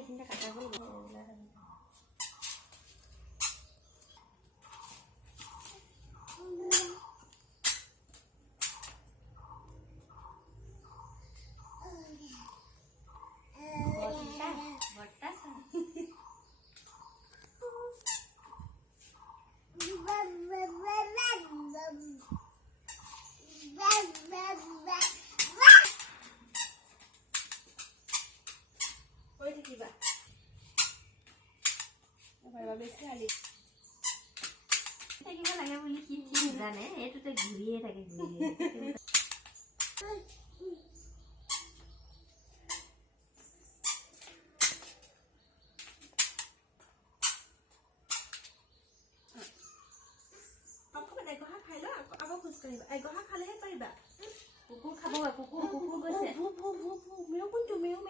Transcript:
এইখিনিতে কাটাব লাগিব থাকিব লাগে বুলি কি জানে এইটোতে ঘূৰিয়ে থাকে এগহা খাই ল আকৌ খোজ কাঢ়িবা এগহা খালেহে পাৰিবা কুকুৰ খাব কুকুৰ গৈছে মেও কোনটো মেও